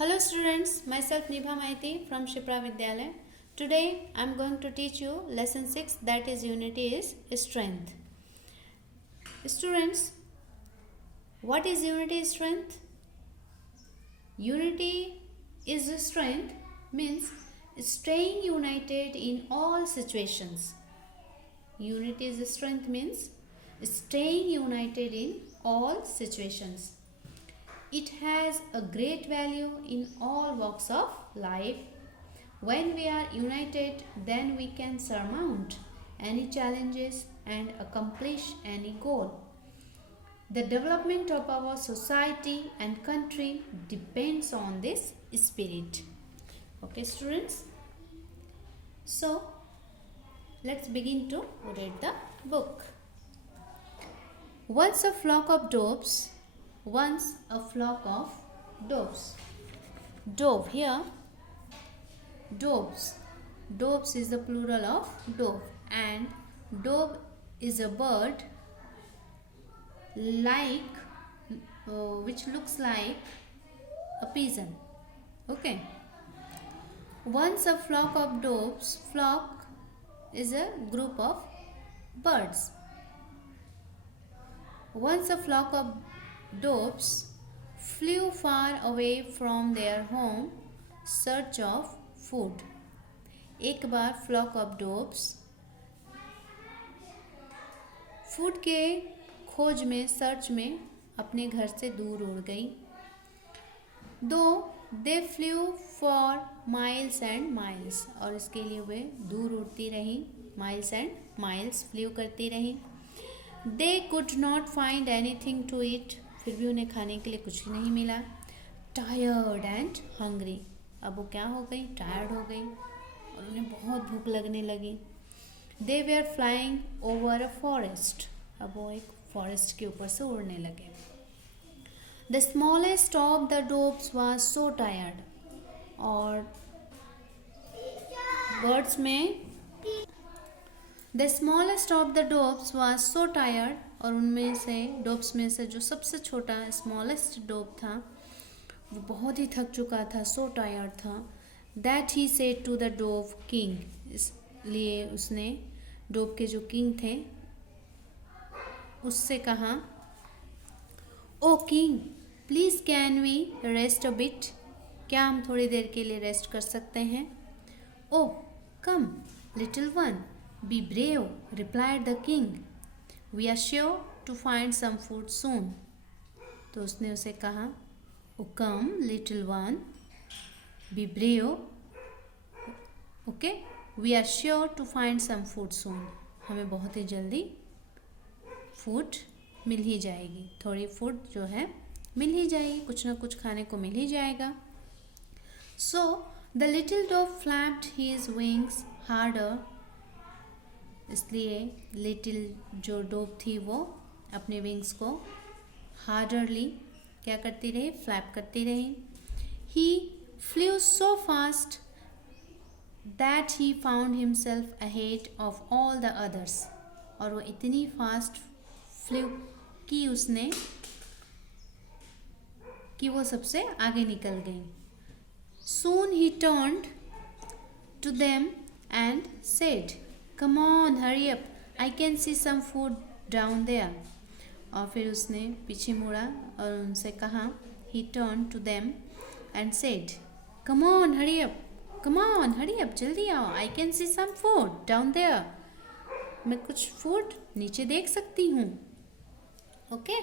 Hello students, myself Nibha Maiti from Shipra Vidyalaya. Today I am going to teach you lesson 6, that is unity is strength. Students, what is unity strength? Unity is strength means staying united in all situations. Unity is strength means staying united in all situations. It has a great value in all walks of life. When we are united, then we can surmount any challenges and accomplish any goal. The development of our society and country depends on this spirit. Okay, students? So, let's begin to read the book. Once a flock of doves. Once a flock of doves. Dove here. Doves. Doves is the plural of dove, and dove is a bird like which looks like a pigeon. Okay. Once a flock of doves. Flock is a group of birds. Once a flock of doves flew far away from their home, search of food. एक बार flock of डोव्स food के खोज में, search में अपने घर से दूर उड़ गई. दो दे flu for miles and miles, और इसके लिए वे दूर उड़ती रहीं, माइल्स एंड माइल्स फ्लू करती रहीं. They could not find anything to eat, फिर भी उन्हें खाने के लिए कुछ नहीं मिला. टायर्ड एंड हंग्री, अब वो क्या हो गई, टायर्ड हो गई और उन्हें बहुत भूख लगने लगी. They were flying over a forest, अब वो एक फॉरेस्ट के ऊपर से उड़ने लगे. The smallest of the doves was so tired, और बर्ड्स में the smallest of the doves was so tired, और उनमें से डोव्स में से जो सबसे छोटा स्मॉलेस्ट डोव था वो बहुत ही थक चुका था, सो टायर्ड था. That he said to the dove king, इसलिए उसने डोव के जो किंग थे उससे कहा, oh king please can we rest a bit, क्या हम थोड़ी देर के लिए रेस्ट कर सकते हैं. Oh come little one be brave, replied the king, we are sure to find some food soon. तो उसने उसे कहा, oh come little one be brave, okay, we are sure to find some food soon, हमें बहुत ही जल्दी food मिल ही जाएगी, थोड़ी food जो है मिल ही जाएगी, कुछ ना कुछ खाने को मिल ही जाएगा. So the little dog flapped his wings harder, इसलिए लिटिल जो डोव थी वो अपने विंग्स को हार्डरली क्या करती रही, फ्लैप करती रही. He flew so fast that he found himself ahead of all the others, और वो इतनी फास्ट फ्लू की उसने कि वो सबसे आगे निकल गई. Soon he turned to them and said, come on hurry up, I can see some food down there. और फिर उसने पीछे मुड़ा और उनसे कहा, he turn to them and said, come on hurry up, come on hurry up, जल्दी आओ, I can see some food down there, मैं कुछ फूड नीचे देख सकती हूँ. Okay.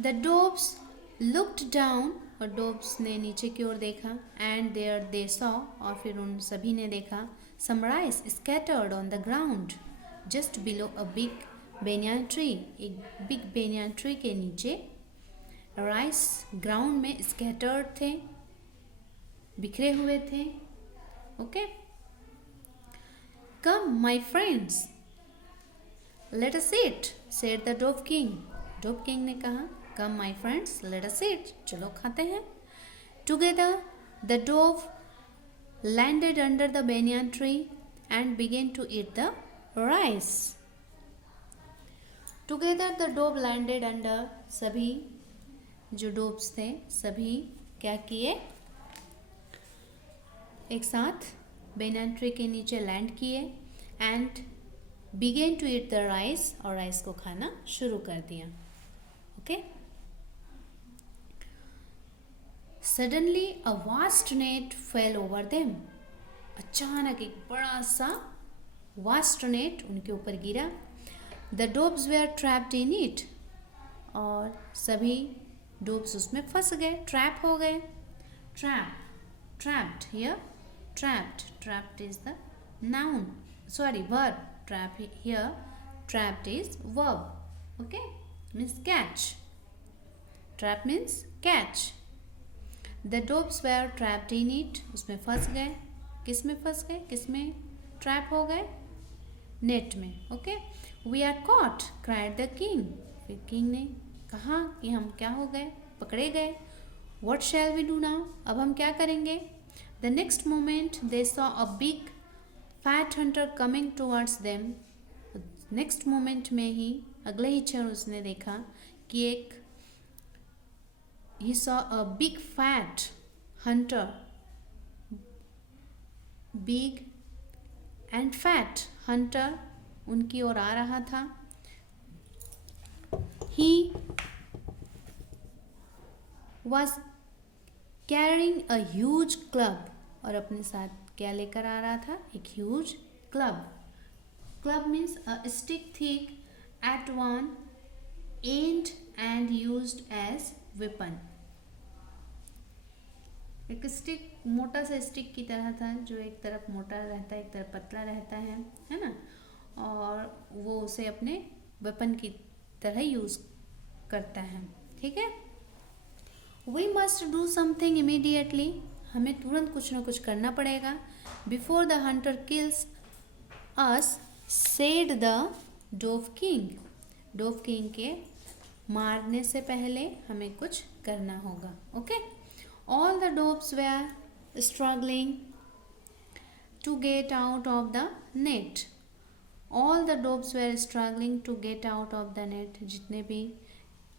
The doves looked down, और डोव्स ने नीचे की ओर देखा. एंड देयर दे सॉ, और फिर उन सभी ने देखा, some rice scattered on the ground just below a big banyan tree, एक बिग बेनियान ट्री के नीचे राइस ग्राउंड में स्कैटर्ड थे, बिखरे हुए थे. Okay. Come my friends let us eat, said the dove king. Dove king ने कहा, कम माई फ्रेंड्स लेट अस ईट, चलो खाते हैं. Together the dove landed under the banyan tree and began to eat the rice. Together the dove landed under, सभी जो Dobbs थे सभी क्या किए, एक साथ बेनान ट्री के नीचे लैंड किए and began to eat the rice, और राइस को खाना शुरू कर दिया. Okay. Suddenly a vast net fell over them. अचानक एक बड़ा सा वास्ट नेट उनके ऊपर गिरा. The doves were trapped in it. और सभी डोब्स उसमें फंस गए, ट्रैप हो गए. Trap, trapped here, trapped, trapped is the noun, sorry verb. Trap here, trapped is verb. Okay, means catch. Trap means catch. The doves were trapped in it. उसमें फंस गए. किस में फंस गए, किस में ट्रैप हो गए, नेट में. Okay. We are caught, cried the king. फिर किंग ने कहा कि हम क्या हो गए, पकड़े गए. What shall we do now? अब हम क्या करेंगे. The next moment they saw a big fat hunter coming towards them. Next moment में ही, अगले ही क्षण उसने देखा कि एक he saw a big fat hunter, big and fat hunter उनकी ओर आ रहा था. He was carrying a huge club. और अपने साथ क्या लेकर आ रहा था, एक huge club. Club means a stick thick at one end and used as weapon. एक स्टिक, मोटा सा स्टिक की तरह था, जो एक तरफ मोटा रहता है, एक तरफ पतला रहता है ना. और वो उसे अपने वेपन की तरह यूज करता है. ठीक है. We must do something immediately. हमें तुरंत कुछ ना कुछ करना पड़ेगा. Before the hunter kills us, said the dove king. Dove king के मारने से पहले हमें कुछ करना होगा. Okay. All the doves were struggling to get out of the net. All the doves were struggling to get out of the net. जितने भी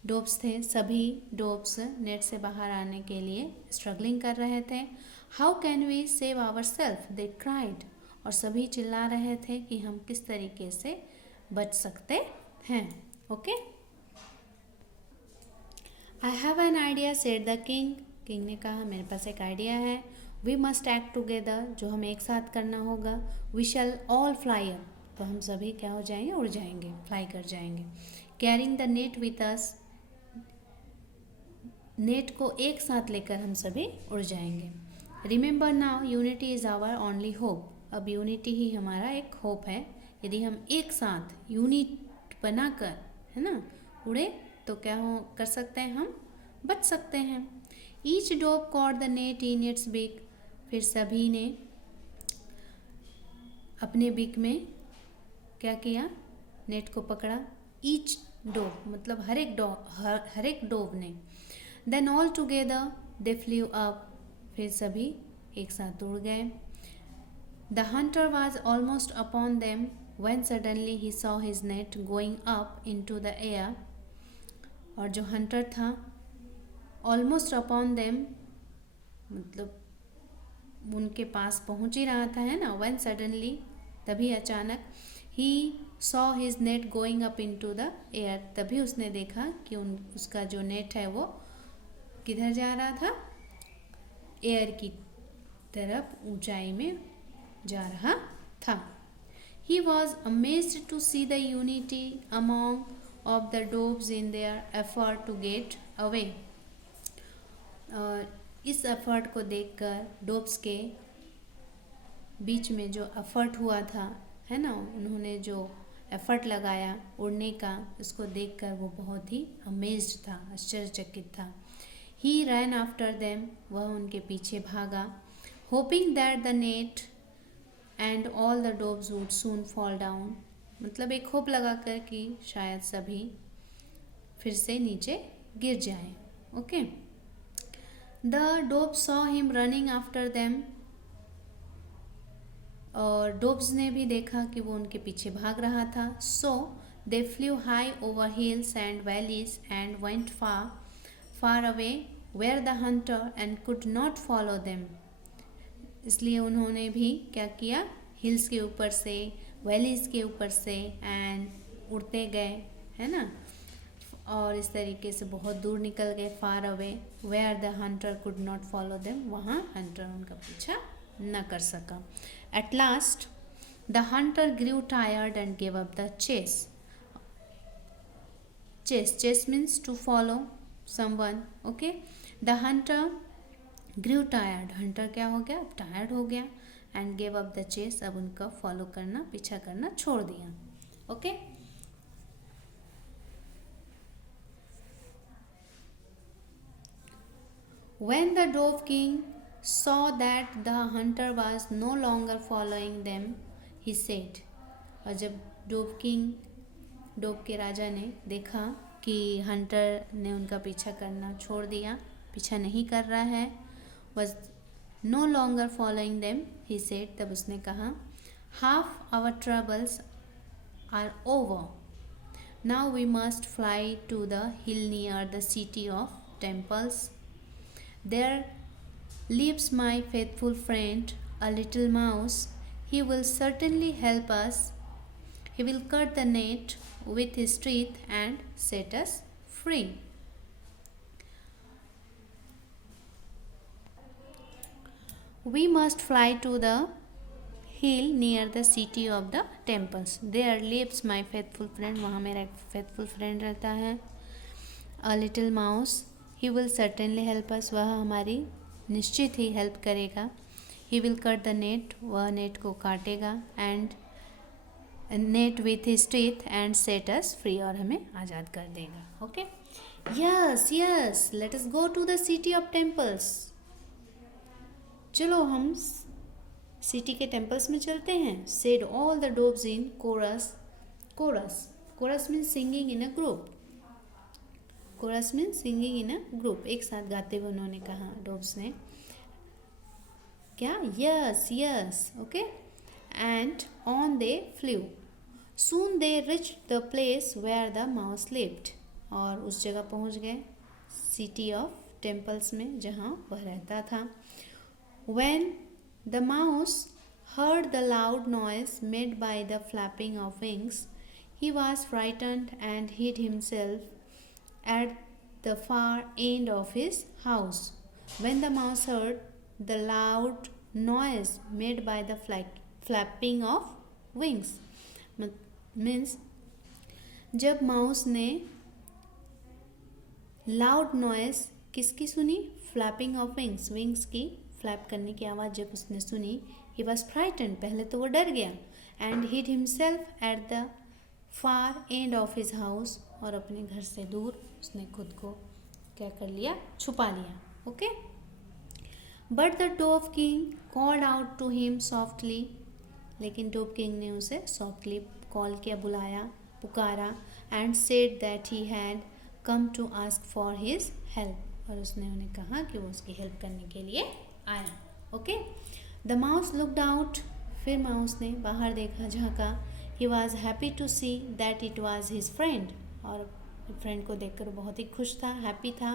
डोब्स थे, सभी डोब्स नेट से बाहर आने के लिए स्ट्रगलिंग कर रहे थे. How can we save our self, they cried. और सभी चिल्ला रहे थे कि हम किस तरीके से बच सकते हैं. Okay. I have an idea, said the king. King ने कहा मेरे पास एक आइडिया है. We must act together. जो हमें एक साथ करना होगा. We shall all fly up. तो हम सभी क्या हो जाएंगे, उड़ जाएंगे, फ्लाई कर जाएंगे. Carrying the net with us. Net को एक साथ लेकर हम सभी उड़ जाएंगे. Remember now unity is our only hope. अब यूनिटी ही हमारा एक होप है. यदि हम एक साथ यूनिट बनाकर, है ना, उड़े तो क्या हो कर सकते हैं, हम बच सकते हैं. Each dove caught the net in its beak. फिर सभी ने अपने बिक में क्या किया, नेट को पकड़ा. ईच डोब मतलब हर एक डोब ने. Then all together they flew up. फिर सभी एक साथ उड़ गए. The hunter was almost upon them when suddenly he saw his net going up into the air. और जो हंटर था, ऑलमोस्ट अपॉन देम मतलब उनके पास पहुंच ही रहा था, है ना. व्हेन सडनली तभी अचानक. ही saw his net going up into the air. तभी उसने देखा कि उसका जो नेट है वो किधर जा रहा था, एयर की तरफ, ऊंचाई में जा रहा था. He was amazed to see the unity among of the doves in their effort to get away. इस एफर्ट को देखकर, डोब्स के बीच में जो एफर्ट हुआ था, है ना, उन्होंने जो एफर्ट लगाया उड़ने का, उसको देखकर वो बहुत ही अमेज्ड था, आश्चर्यचकित था. ही रैन आफ्टर देम. वह उनके पीछे भागा. Hoping that the net and all the Dobbs would soon fall down. मतलब एक होप लगाकर कि शायद सभी फिर से नीचे गिर जाएं. Okay. The Dobbs saw him running after them. और डोब्स ने भी देखा कि वो उनके पीछे भाग रहा था. So they flew high over hills and valleys and went far away where the hunter and could not follow them. इसलिए उन्होंने भी क्या किया, हिल्स के ऊपर से, वैलीज के ऊपर से एंड उड़ते गए, है ना, और इस तरीके से बहुत दूर निकल गए. Far away where the hunter could not follow them, वहाँ हंटर उनका पीछा न कर सका. At last the hunter grew tired and give up the chase. Chase means to follow someone. Okay, the hunter grew tired, hunter क्या हो गया, tired हो गया. And give up the chase, अब उनका फॉलो करना, पीछा करना छोड़ दिया. Okay, when the dove king saw that the hunter was no longer following them, he said, और जब डोव के राजा ने देखा कि हंटर ने उनका पीछा करना छोड़ दिया, पीछा नहीं कर रहा है, was no longer following them, he said, तब उसने कहा, half our troubles are over. Now we must fly to the hill near the city of temples. There lives my faithful friend, a little mouse. He will certainly help us. He will cut the net with his teeth and set us free. We must fly to the hill near the city of the temples. There lives my faithful friend. वहाँ मेरा एक faithful friend रहता है. A little mouse. He will certainly help us. वह हमारी निश्चित ही help करेगा. He will cut the net. वह नेट को काटेगा. And net with his teeth and set us free. और हमें आज़ाद कर देगा. Okay? Yes. Let us go to the city of temples. चलो हम सिटी के टेम्पल्स में चलते हैं. Said all the doves in chorus. Chorus means singing in a group. Chorus mean singing in a group, एक साथ गाते हुए उन्होंने कहा, डोव्स ने क्या, yes. Okay, and on they flew. Soon they reach the place where the mouse lived. और उस जगह पहुंच गए, सिटी ऑफ टेम्पल्स में, जहां वह रहता था. When the mouse heard the loud noise made by the flapping of wings, he was frightened and hid himself at the far end of his house. When the mouse heard the loud noise made by the flapping of wings, means जब mouse ने loud noise किसकी सुनी, flapping of wings की flap करने की आवाज़ जब उसने सुनी, ही वॉज फ्राइटन, पहले तो वो डर गया. And hid himself at the far end of his house, और अपने घर से दूर उसने खुद को क्या कर लिया, छुपा लिया. Okay, but the dove king called out to him softly. लेकिन डोव किंग ने उसे सॉफ्टली कॉल किया, बुलाया, पुकारा. And said that he had come to ask for his help. और उसने उन्हें कहा कि वो उसकी हेल्प करने के लिए आया. Okay, the mouse looked out. फिर माउस ने बाहर देखा, झांका. He was happy to see that it was his friend. और फ्रेंड को देखकर बहुत ही खुश था, हैप्पी था.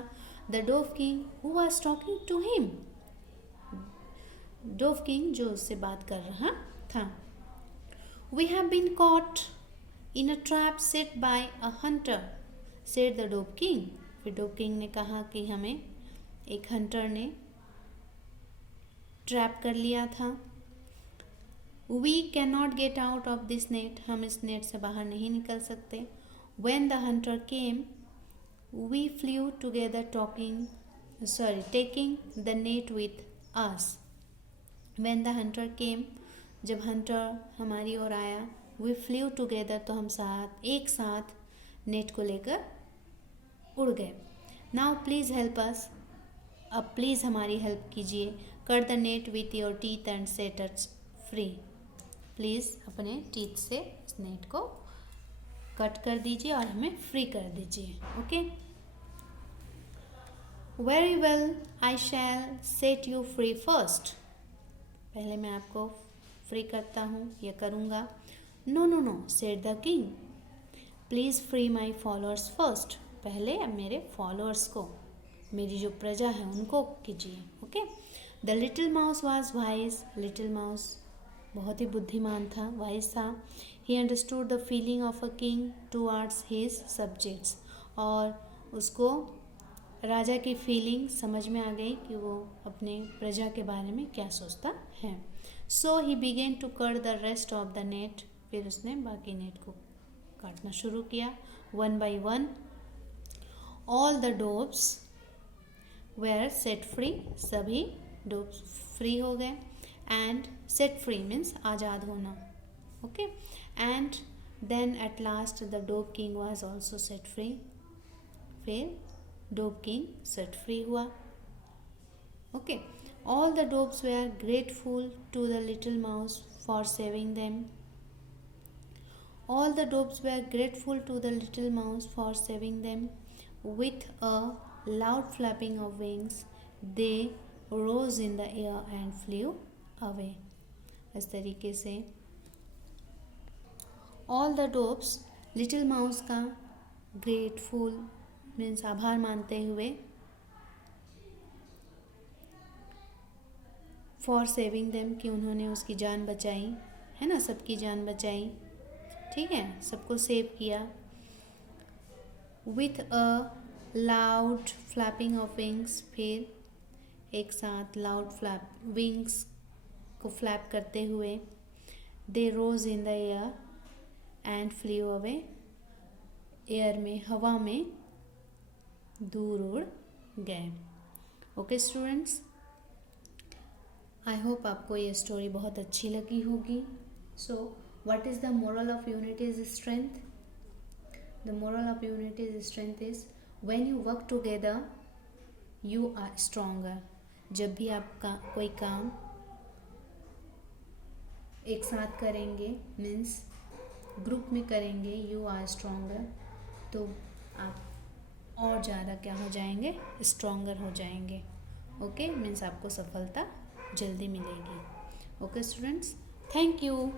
The dove king who was talking to him. Dove king जो उससे बात कर रहा था. We have been caught in a trap set by a hunter, said the dove king. फिर डोव किंग ने कहा कि हमें एक हंटर ने ट्रैप कर लिया था. We can not get out of this net. हम इस नेट से बाहर नहीं निकल सकते. When the hunter came, we flew together taking the net with us. When the hunter came, जब हंटर हमारी ओर आया, we flew together, तो हम एक साथ नेट को लेकर उड़ गए. Now please help us. अब प्लीज़ हमारी हेल्प कीजिए. Cut the net with your teeth and set us free. Please अपने टीथ से इस नेट को कट कर दीजिए और हमें फ्री कर दीजिए. Okay, very well, I shall set you free first. पहले मैं आपको फ्री करता हूँ या करूँगा. No, said the king. Please free my followers first. पहले अब मेरे फॉलोअर्स को मेरी जो प्रजा है उनको कीजिए। Okay. The little mouse was wise, little mouse बहुत ही बुद्धिमान था, वाइज था। He understood the feeling of a king towards his subjects, और उसको राजा की फीलिंग समझ में आ गई कि वो अपने प्रजा के बारे में क्या सोचता है। So he began to cut the rest of the net, फिर उसने बाकी नेट को काटना शुरू किया। One by one all the doves were set free, सभी डोब्स फ्री हो गए। एंड सेट फ्री मीन्स आज़ाद होना। Okay. And then at last the dove king was also set free, फिर डोब किंग सेट फ्री हुआ। Okay. All the doves were grateful to the little mouse for saving them, all the doves were grateful to the little mouse for saving them. With a loud flapping of wings, they rose in the air and flew away. इस तरीके से all the doves little mouse का grateful means आभार मानते हुए for saving them कि उन्होंने उसकी जान बचाई, है ना, सबकी जान बचाई, ठीक है, सबको सेव किया। With a loud flapping of wings, फिर एक साथ लाउड फ्लैप विंग्स को फ्लैप करते हुए they rose in the air and flew away, air में, हवा में दूर उड़ गए। ओके स्टूडेंट्स, आई होप आपको ये स्टोरी बहुत अच्छी लगी होगी। सो what is the moral of unity is strength? The moral of unity is strength is when you work together you are stronger. जब भी आप कोई काम एक साथ करेंगे मीन्स ग्रुप में करेंगे, you are stronger, तो आप और ज़्यादा क्या हो जाएंगे, स्ट्रोंगर हो जाएंगे। ओके मीन्स आपको सफलता जल्दी मिलेगी। Okay students, thank you.